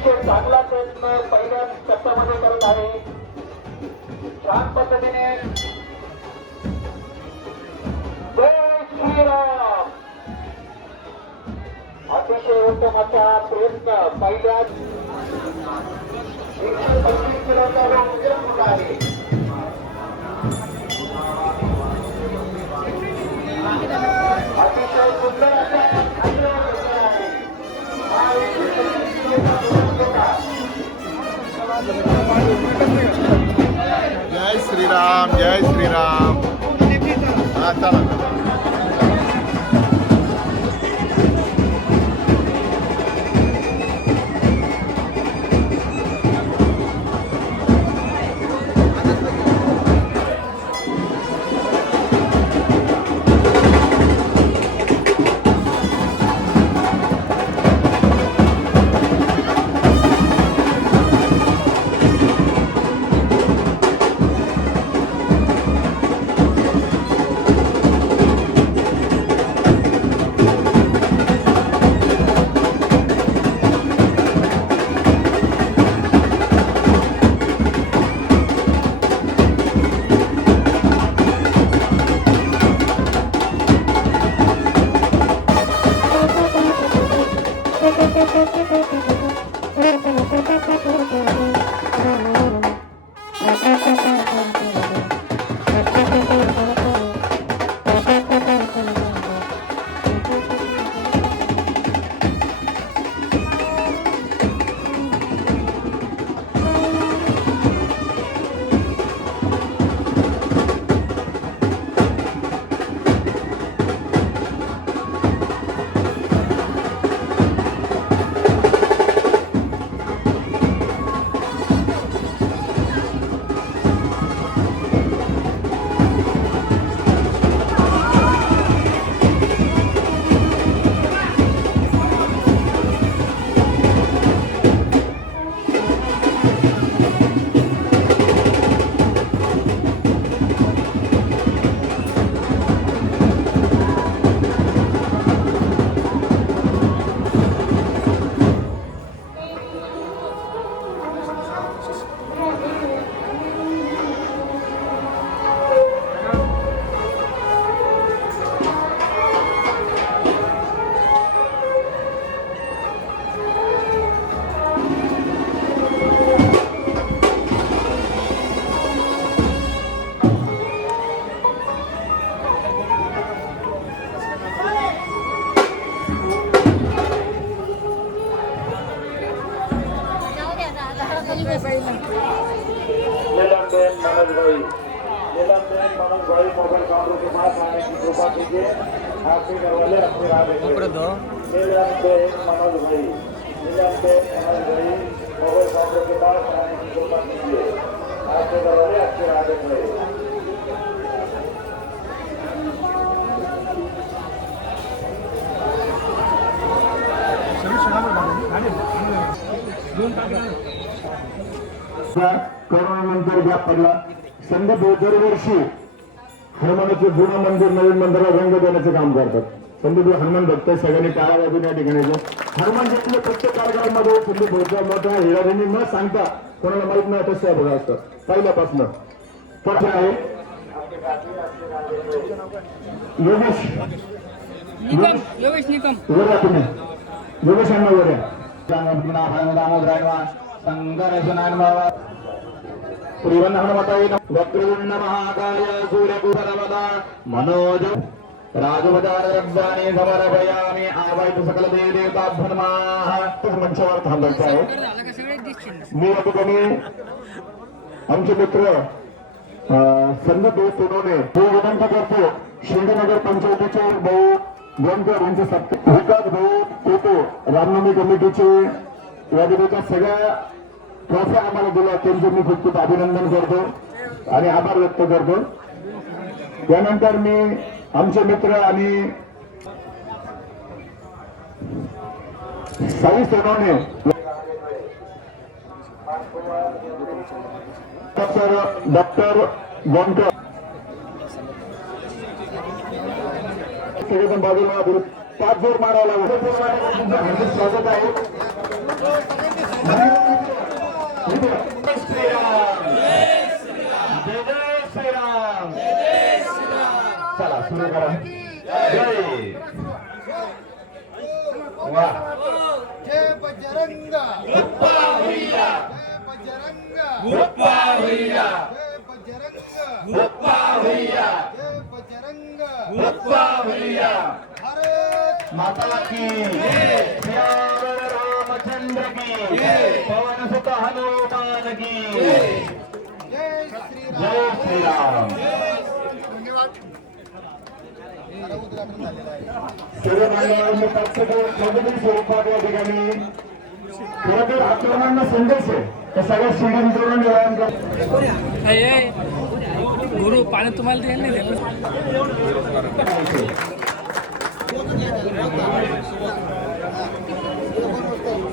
अतिशय चांगला प्रयत्न पहिल्या टप्प्यामध्ये करत आहे. छान पद्धतीने जय श्रीराम. अतिशय उत्तम असा प्रयत्न पहिल्या 125 किलोचा उद्योग आहे. अतिशय सुंदर असा जय श्रीराम जय श्रीराम. हा चला. नीलमबेन मनोज भाई मोबाइल काउंटर के पास आने की कृपा कीजिए. आपके घर वाले अपनी राह देखेंगे. नीलमबेन मनोज भाई मोबाइल काउंटर के पास आने की कृपा कीजिए. आपके घर वाले अपनी राह देखेंगे. कोरोनानंतर गॅप पडला. संदीप दरवर्षी हनुमानाचे जुनं मंदिर नवीन मंदिराला रंग देण्याचे काम करतात. संदीप हनुमान भक्त सगळ्यांनी टाळा वाजून या ठिकाणी हनुमान जयंतीच्या प्रत्येक कार्यक्रमामध्ये संदीप भाऊच्या मोठ्या हिराऱ्यांनी न सांगता कोणाला माहित नाही तसे बघा असतात पहिल्यापासून. पण आहे योगेश निकम वऱ्या तुम्ही योगेश यांना वऱ्या वक्रतुंड महाकाय सूर्यकुसर्वदा मनोज राजवदारब्दानी समर्पयामि. आवाहित सकल देवताभ्यन्माः. मंचावर थांबायचं आहे. मी या ठिकाणी आमचे मित्र संदीप सोनवणे हे विनंती करतो. शिंदेनगर पंचायतीचे भाऊ गोंदकर यांचे विकास भाऊ पेटो रामनवमी कमिटीचे यादीच्या सगळ्या ट्रॉफ्या आम्हाला दिल्या. त्यांचे मी खूप खूप अभिनंदन करतो आणि आभार व्यक्त करतो. त्यानंतर मी आमचे मित्र आणि साई सोनवणे डॉक्टर गोंदकर सगळेजण बाजूला 5 जोर मारायला स्वागत आहे. श्रीराम चला सुरू करा जय वा जय बजरंग हुप्पा हुइया जय बजरंग हुप्पा हुइया जय बजरंग हुप्पा हुइया जय बजरंग हुप्पा हुइया भारत माता की श्री रामचंद्र की पवन सुत हनुमान की जय श्री जय श्रीराम धन्यवाद उद्घाटन झालेलं आहे सर्व मान्यवरांनी पक्षाच्या स्वरूपात या ठिकाणी खरं तर हा तरुणांना संदेश आहे त्या सगळ्या शिक्षण तरुण व्यायाम गुरु पाणी तुम्हाला द्यायला नाही देत.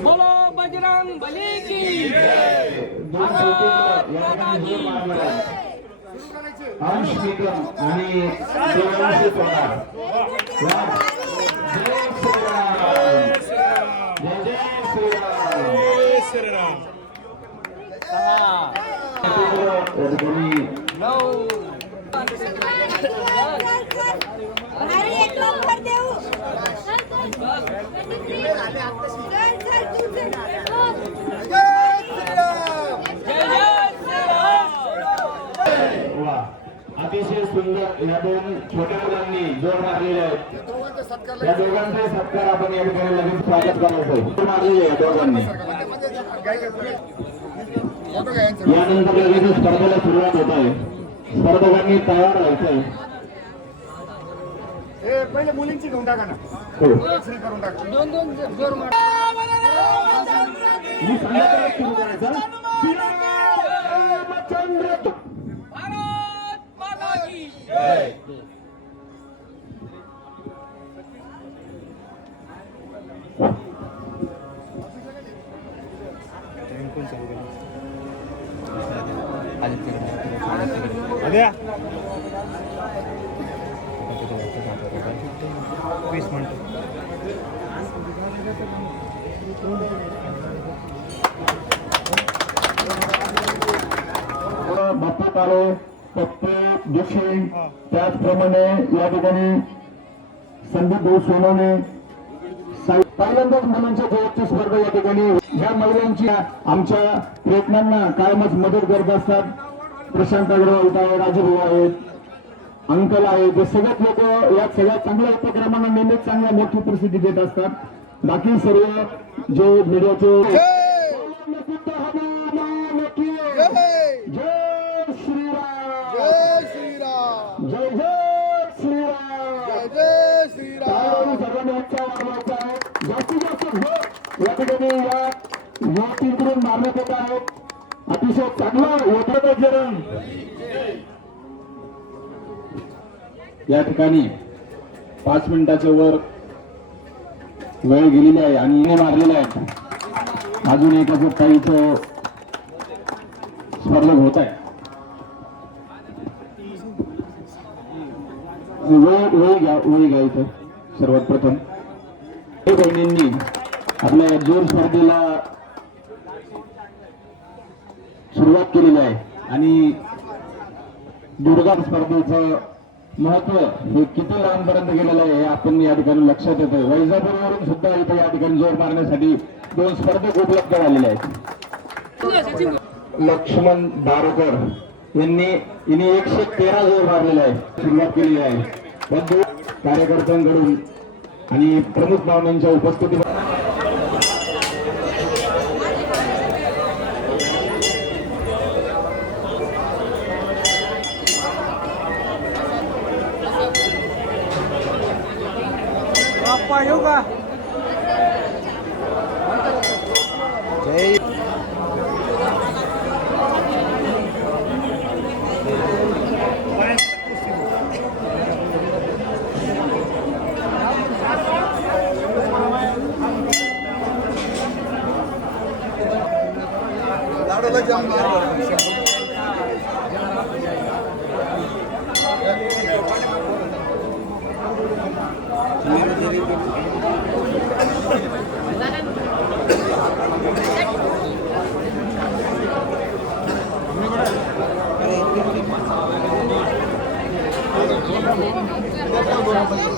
बोलो बजरंग बली की भारत माता की अंश निगम आणि देवांशी पवार जय श्रीराम जय श्रीराम अरे एक लोग कर दे वो चल चल तू चल वा अतिशय सुंदर या दोन छोट्या मुलांनी जोर मारलेले आहेत या दोघांचा सत्कार आपण या ठिकाणी लगेच स्वागत करायचं जोर मारलेले आहे दोघांनी यानंतर लगेच स्पर्धेला सुरुवात होत आहे स्पर्धकांनी तयार व्हायचंय पहिले मुलींची घेऊन टाका ना हो श्री करून टाका दोन दोन जोर मार. मी सांगितलं सुरू करायचं श्रीरामचंद्र भारत माता की बाप्पा काळे पप्पे जोशी त्याचप्रमाणे या ठिकाणी संदीप भाऊ सोनवणे पहिल्यांदाच मुलांच्या जवळची स्पर्धा या ठिकाणी ह्या महिलांची आमच्या प्रयत्नांना कायमच मदत करत असतात प्रशांत अग्रवाल आहे राजूभाऊ आहेत अंकल आहेत हे सगळ्यात लोक या सगळ्या चांगल्या उपक्रमांना नेहमीच चांगल्या मोठी प्रसिद्धी देत असतात बाकी सर्व जे मीडियाचे जय श्रीराम जय श्रीराम जय जय श्रीराम जय श्रीराम त्यावेळी सर्वांनी उत्साह वाढवायचा आहे जास्तीत जास्त भोग या ठिकाणी या टीमकडून मारण्यात येत आहेत अतिशय चांगलं होतं बजरंग या ठिकाणी 5 मिनिटाच्या वर वेळ गेलेली आहे आणि मारलेले आहेत अजून एकाच ताईचं स्पर्धक होत आहे वेळ घ्या इथं सर्वात प्रथम हे बहिणींनी आपल्या जोर स्पर्धेला सुरुवात केलेली आहे आणि दुर्गा स्पर्धेचं महत्व हे किती लांबपर्यंत गेलेलं आहे हे आपण या ठिकाणी लक्षात येतं वैजापूरवरून सुद्धा इथे या ठिकाणी जोर मारण्यासाठी 2 स्पर्धक उपलब्ध झालेले आहेत लक्ष्मण दारोकर यांनी 113 जोर मारलेला आहे सुरुवात केलेली आहे बंधू कार्यकर्त्यांकडून आणि प्रमुख पाहुण्यांच्या उपस्थितीत बाप्पा येऊ का लाडूला जाम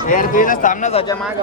यार तुझ्या सामनाच होत्या माग